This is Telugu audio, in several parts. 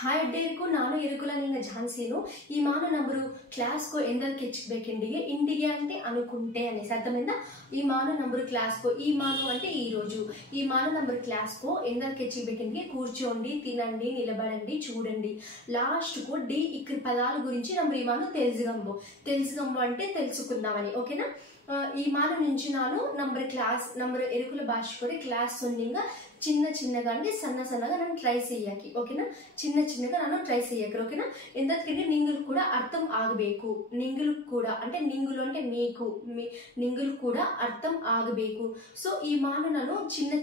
ಹಾಯ್ ಅಡ್ಡೇರಿಗೂ ನಾನು ಇರುಕುಲ ನಿಂಗ ಝಾನ್ಸೀನು ಈ ಮಾನು ನಂಬರು ಕ್ಲಾಸ್ಕೋ ಎಂದಕ್ಕೆ ಹೆಚ್ಚಬೇಕೆಂಡಿಗೆ ఇండిగే అంటే అనుకుంటే అనేసి అర్థమైందా ఈ మాను నంబరు క్లాస్కో ఈ మాను అంటే ఈ రోజు ఈ మాను నంబరు క్లాస్కో ఎందಕ್ಕೆ ಹೆಚ್ಚಬೇಕೆండిಗೆ కూర్చోండి తినండి నిలబడండి చూడండి లాస్ట్ కో డి ఇక్కడ పదాల గురించి నంబరు ఈ మాను తెలుసుగంబో అంటే తెలుసుకుందామని ఓకేనా ఈ మాను నుంచి ನಾನು నంబరు ఎరుకుల భాష కూడా క్లాస్ సొన్నింగా చిన్నగా అంటే సన్నగా ನಾನು ట్రై చేయకి ఓకేనా చిన్నగా ನಾನು ట్రై చేయకి ఓకేనా ఎందుకంటే నింగులు కూడా అర్థం ಆಗಬೇಕು నింగులు కూడా అంటే నింగులు అంటే మీకు నింగులు కూడా అర్థం ಆಗಬೇಕು సో ఈ మాను ನಾನು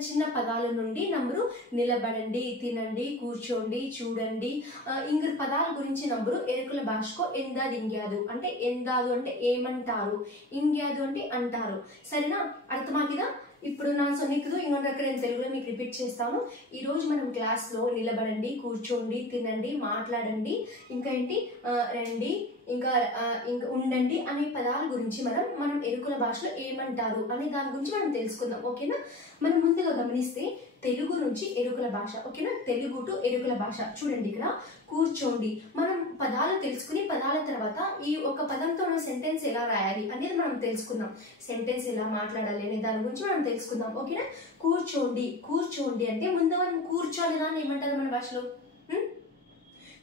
చిన్న పదాల నుండి నంబరు నిలబడండి తినండి కూర్చోండి చూడండి ఇంగ్రు పదాల గురించి నంబరు ఎరుకుల భాషకో ఎందాదు ఇంగ్యాదు అంటే ఎందాదు అంటే ఏమంటారు ఇంగ్యాదు అంటే అంటారు సరేనా అర్థమాగిదా ఇప్పుడు నా సొన్నికదు ఇంకొక రకం నేను తెలుగులో మీకు రిపీట్ చేస్తాను ఈ రోజు మనం క్లాస్లో నిలబడండి కూర్చోండి తినండి మాట్లాడండి ఇంకా ఏంటి రండి ఇంకా ఉండండి అనే పదాల గురించి మనం ఎరుకుల భాషలో ఏమంటారు అనే దాని గురించి మనం తెలుసుకుందాం ఓకేనా మనం ముందుగా గమనిస్తే తెలుగు నుంచి ఎరుకుల భాష ఓకేనా తెలుగు టు ఎరుకుల భాష చూడండి ఇక్కడ కూర్చోండి మనం పదాలు తెలుసుకుని పదాల తర్వాత ఈ ఒక పదంతో ఉన్న సెంటెన్స్ ఎలా రాయాలి అనేది మనం తెలుసుకుందాం సెంటెన్స్ ఎలా మాట్లాడాలి అనే దాని గురించి మనం తెలుసుకుందాం ఓకేనా కూర్చోండి అంటే ముందు మనం కూర్చోని దాన్ని ఏమంటారు మన భాషలో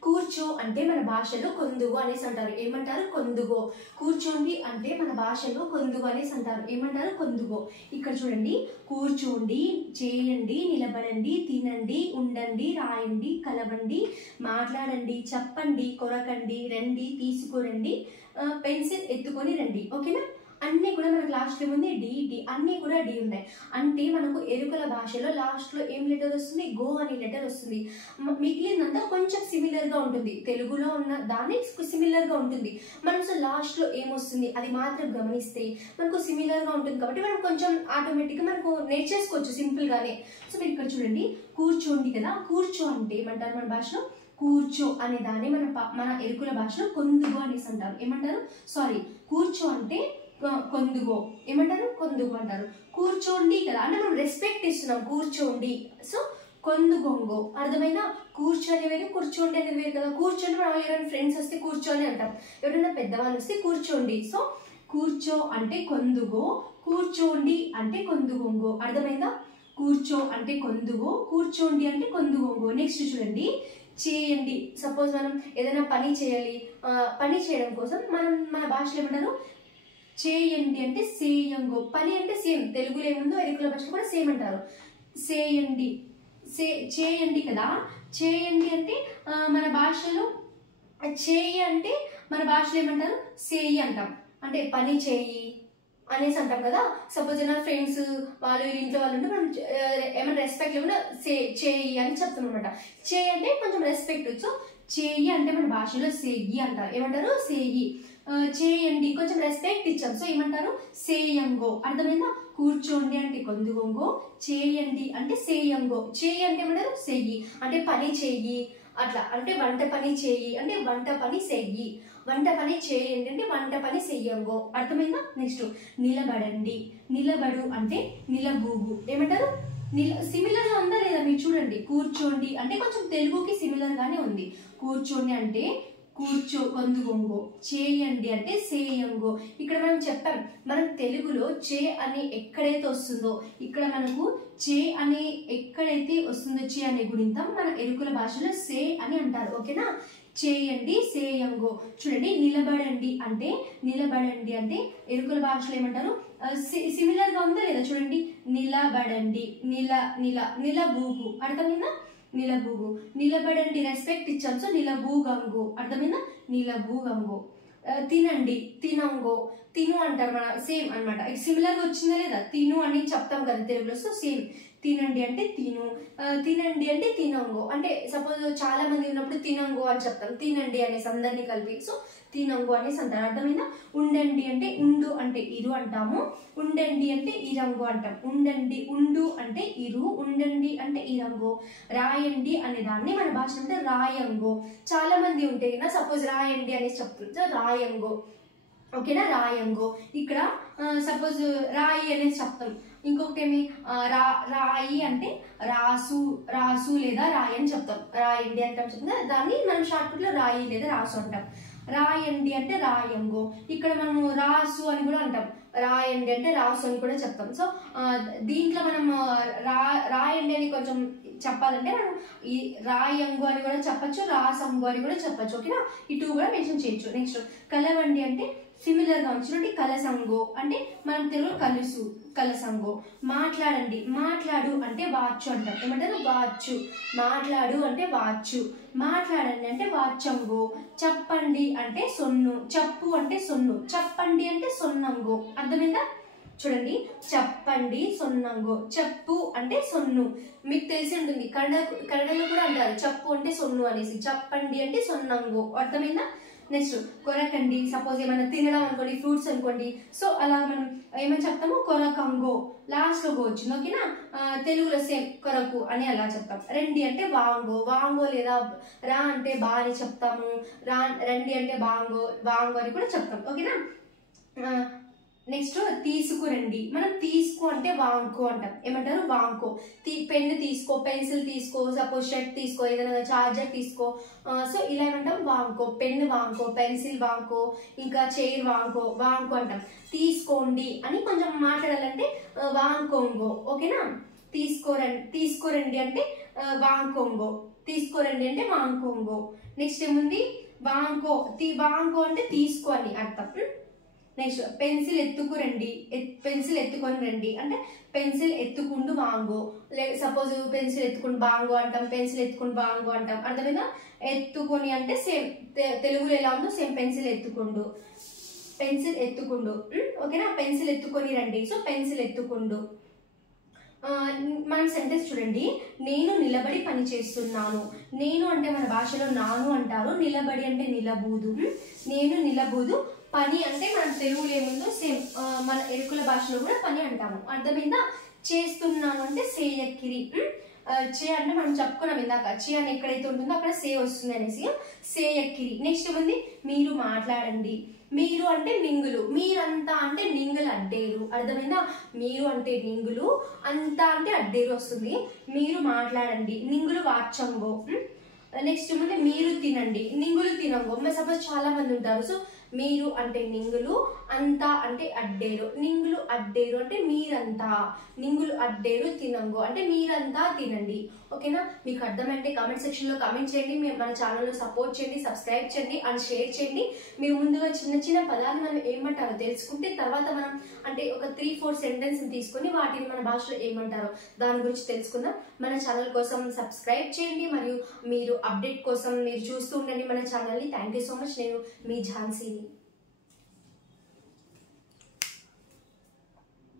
కూర్చో అంటే మన భాషలో కొందుగో అనేసి అంటారు ఏమంటారు కొందుగో కూర్చోండి అంటే మన భాషలో కొందుగో అనేసి అంటారు ఏమంటారు కొందుగో ఇక్కడ చూడండి కూర్చోండి చేయండి నిలబడండి తినండి ఉండండి రాయండి కలవండి మాట్లాడండి చెప్పండి కొరకండి రండి తీసుకురండి పెన్సిల్ ఎత్తుకొని రండి ఓకేనా అన్నీ కూడా మనకు లాస్ట్లో ఉంది డి అన్నీ కూడా డి ఉన్నాయి అంటే మనకు ఎరుకల భాషలో లాస్ట్లో ఏం లెటర్ వస్తుంది గో అనే లెటర్ వస్తుంది మిగిలిందంతా కొంచెం సిమిలర్గా ఉంటుంది తెలుగులో ఉన్న దాన్ని సిమిలర్గా ఉంటుంది మనం సో లాస్ట్లో ఏమొస్తుంది అది మాత్రం గమనిస్తే మనకు సిమిలర్గా ఉంటుంది కాబట్టి మనం కొంచెం ఆటోమేటిక్గా మనకు నేర్చేసుకోవచ్చు సింపుల్గానే సో మీరు ఇక్కడ చూడండి కూర్చోండి కదా కూర్చో అంటే ఏమంటారు మన భాషలో కూర్చో అనే దాన్ని మన ఎరుకుల భాషలో కొందుగో అనేసి అంటారు ఏమంటారు సారీ కూర్చో అంటే కొందుగో ఏమంటారు కొందుగో అంటారు కూర్చోండి కదా అంటే మనం రెస్పెక్ట్ ఇస్తున్నాం కూర్చోండి సో కొందుగొంగో అర్థమైనా కూర్చొని వేరు కూర్చోండి అనేది వేరు కదా కూర్చొని మనం ఎవరైనా ఫ్రెండ్స్ వస్తే కూర్చొని అంటాం ఎవరైనా పెద్దవాళ్ళు వస్తే కూర్చోండి సో కూర్చో అంటే కొందుగో కూర్చోండి అంటే కొందుగొంగో అర్థమైందా కూర్చో అంటే కొందుగో కూర్చోండి అంటే కొందుగొంగో నెక్స్ట్ చూడండి చేయండి సపోజ్ మనం ఏదైనా పని చేయాలి పని చేయడం కోసం మన భాషలో ఏమంటారు చేయండి అంటే సేయంగో పని అంటే సేమ్ తెలుగులో ఏముందో ఎరుకుల భాషలో కూడా సేమ్ అంటారు చేయండి కదా చేయండి అంటే మన భాషలో చేయి అంటే మన భాషలో ఏమంటారు సేయి అంటాం అంటే పని చేయి అనేసి అంటాం కదా సపోజ్ ఏమైనా ఫ్రెండ్స్ వాళ్ళు ఇంట్లో వాళ్ళు ఉంటే మనం ఏమైనా రెస్పెక్ట్ లేకుండా చేయి అని చెప్తాం అనమాట చేయి అంటే కొంచెం రెస్పెక్ట్ సో చేయి అంటే మన భాషలో సేయి అంటారు ఏమంటారు సేయి చేయండి కొంచెం రెస్పెక్ట్ ఇచ్చాం సో ఏమంటారు సేయంగో అర్థమైందా కూర్చోండి అంటే కొందుగొంగో చేయండి అంటే సేయంగో చేయి అంటే ఏమంటారు సెయ్యి అంటే పని చెయ్యి అట్లా అంటే వంట పని చేయి అంటే వంట పని సెయ్యి వంట పని చేయండి అంటే వంట పని సెయ్యంగో అర్థమైందా నెక్స్ట్ నిలబడండి నిలబడు అంటే నిలబూగు ఏమంటారు సిమిలర్గా ఉందా లేదా మీరు చూడండి కూర్చోండి అంటే కొంచెం తెలుగుకి సిమిలర్గానే ఉంది కూర్చోండి అంటే కూర్చో కొందుగొంగో చేయండి అంటే సేయంగో ఇక్కడ మనం చెప్పాం మనం తెలుగులో చే అని ఎక్కడైతే వస్తుందో ఇక్కడ మనకు చే అని ఎక్కడైతే వస్తుందో చే అనే గుణింతం మన ఎరుకుల భాషలో సే అని అంటారు ఓకేనా చేయండి సేయంగో చూడండి నిలబడండి అంటే ఎరుకుల భాషలో ఏమంటారు సిమిలర్గా ఉందా లేదా చూడండి నిలబడండి నిలబూగు అర్థమైందా నిలబూగు నిలబడండి రెస్పెక్ట్ ఇచ్చాం సో నిలబూగంగో అర్థమైందా నిలబూగంగో తినండి తినంగో తిను అంటారు మన సేమ్ అనమాట సిమిలర్గా వచ్చిందా లేదా తిను అని చెప్తాం కదా తెలుగులో సో సేమ్ తినండి అంటే తినండి అంటే తినంగో అంటే సపోజ్ చాలా మంది ఉన్నప్పుడు తినంగో అని చెప్తాం తినండి అనేసి అందరినీ కలిపి సో తినంగో అనేసి అంటారు అర్థమైందా ఉండండి అంటే ఉండు అంటే ఇరు అంటాము ఉండండి అంటే ఇరంగో అంటాం ఉండు అంటే ఇరు ఉండండి అంటే ఇరంగో రాయండి అనే దాన్ని మన భాష అంటే రాయంగో చాలా మంది ఉంటే కదా సపోజ్ రాయండి అనేసి చెప్తాం రాయంగో ఓకేనా రాయంగో ఇక్కడ సపోజ్ రాయి అనేసి చెప్తాం ఇంకొకటి ఏమి రాయి అంటే రాసు లేదా రాయి అని చెప్తాం. రాయండి అంటాం చెప్తాం, దాన్ని మనం షార్ట్కట్ లో రాయి లేదా రాసు అంటాం. రాయండి అంటే రాయంగో. ఇక్కడ మనము రాసు అని కూడా అంటాం, రాయండి అంటే రాసు అని కూడా చెప్తాం. సో దీంట్లో మనం రాయండి అని కొంచెం చెప్పాలంటే మనం ఈ రాయంగు అని కూడా చెప్పచ్చు, రాసంగు అని కూడా చెప్పచ్చు. ఓకేనా, ఈ 2 కూడా మెన్షన్ చేయొచ్చు. నెక్స్ట్ కలవండి అంటే సిమిలర్ గా వచ్చినట్టు కలసంగో అంటే మనం తెలుగులో కలసంగో. మాట్లాడండి, మాట్లాడు అంటే వాచ్చు అంటాం. ఏమంటారు? వాచ్చు. మాట్లాడు అంటే వాచ్చు. మాట్లాడండి అంటే వాచ్చంగో. చెప్పండి అంటే సొన్ను. చెప్పు అంటే సొన్ను. చెప్పండి అంటే సొన్నంగో. అర్థమైందా? చూడండి, చెప్పండి సొన్నంగో. చెప్పు అంటే సొన్ను. మీకు తెలిసి ఉంటుంది, కన్నడలో కూడా అంటారు చెప్పు అంటే సొన్ను అనేసి. చెప్పండి అంటే సొన్నంగో. అర్థమైందా? నెక్స్ట్ కొరకండి. సపోజ్ ఏమైనా తినడం అనుకోండి, ఫ్రూట్స్ అనుకోండి, సో అలా మనం ఏమని చెప్తాము? కొరకంగో. లాస్ట్ లో గో వచ్చింది. ఓకేనా, తెలుగులో సేమ్ కొరకు అని అలా చెప్తాం. రండి అంటే వాంగో. వాంగో లేదా రా అంటే బా అని చెప్తాము. రండి అంటే వాంగో అని కూడా చెప్తాం. ఓకేనా. నెక్స్ట్ తీసుకురండి. మనం తీసుకో అంటే వాంకో అంటాం. ఏమంటారు? వాంకో. పెన్ను తీసుకో, పెన్సిల్ తీసుకో, సపోజ్ షర్ట్ తీసుకో, ఏదైనా చార్జర్ తీసుకో, సో ఇలా ఏమంటాం? వాంకో. పెన్ను వాంకో, పెన్సిల్ వాంకో, ఇంకా చైర్ వాంకో అంటాం. తీసుకోండి అని కొంచెం మాట్లాడాలంటే వాంకోంగో. ఓకేనా. తీసుకోరండి అంటే వాంకోంగో. తీసుకోరండి అంటే వాంకోంగో. నెక్స్ట్ ఏముంది? వాంకో అంటే తీసుకో అని అర్థం. Next pencil ఎత్తుకురండి. పెన్సిల్ ఎత్తుకొని రండి అంటే పెన్సిల్ ఎత్తుకుండు వాంగో. సపోజ్ పెన్సిల్ ఎత్తుకుండు బాంగో అంటాం, పెన్సిల్ ఎత్తుకుండు బాంగో అంటాం. అర్థమైందా? ఎత్తుకొని అంటే సేమ్ తెలుగులో ఎలా ఉందో సేమ్ పెన్సిల్ ఎత్తుకుండు. ఓకేనా. పెన్సిల్ ఎత్తుకొని రండి, సో పెన్సిల్ ఎత్తుకుండు. మనం సెంటెన్స్ చూడండి. నేను నిలబడి పని చేస్తున్నాను. నేను అంటే మన భాషలో నాను అంటారు, నిలబడి అంటే నిలబూదు. నేను నిలబూదు. పని అంటే మన తెలుగులో ఏముందో సేమ్ మన ఎరుకుల భాషలో కూడా పని అంటాము. అర్థమైందా? చేస్తున్నాను అంటే సేయక్కిరి. చే అంటే మనం చెప్పుకున్నాం ఇందాక, చే అని ఎక్కడైతే ఉంటుందో అక్కడ సే వస్తుంది అనేసి సేయక్కిరి. నెక్స్ట్ ఏముంది? మీరు మాట్లాడండి. మీరు అంటే నింగులు. మీరంతా అంటే నింగులు అడ్డేరు. అర్థమైందా? మీరు అంటే నింగులు, అంతా అంటే అడ్డేరు వస్తుంది. మీరు మాట్లాడండి. నింగులు వాచంగో. నెక్స్ట్ ఏముంది? మీరు తినండి. నింగులు తినంగో. సపోజ్ చాలా మంది ఉంటారు, సో మీరు అంటే నింగులు, అంతా అంటే అడ్డేరు. నింగులు అడ్డేరు అంటే మీరంతా. నింగులు అడ్డేరు తినంగో అంటే మీరంతా తినండి. ఓకేనా. మీకు అర్థమైతే కామెంట్ సెక్షన్ లో కామెంట్ చేయండి. మన ఛానల్ ను సపోర్ట్ చేయండి, సబ్స్క్రైబ్ చేయండి అండ్ షేర్ చేయండి. మీరు ముందుగా చిన్న చిన్న పదాలు మనం ఏమంటారో తెలుసుకుంటే తర్వాత మనం అంటే ఒక 3-4 సెంటెన్స్ తీసుకొని వాటిని మన భాషలో ఏమంటారో దాని గురించి తెలుసుకుందాం. మన ఛానల్ కోసం సబ్స్క్రైబ్ చేయండి మరియు మీరు అప్డేట్ కోసం మీరు చూస్తూ ఉండండి మన ఛానల్ ని. Thank you so much. నేను మీ ఝాన్సీని.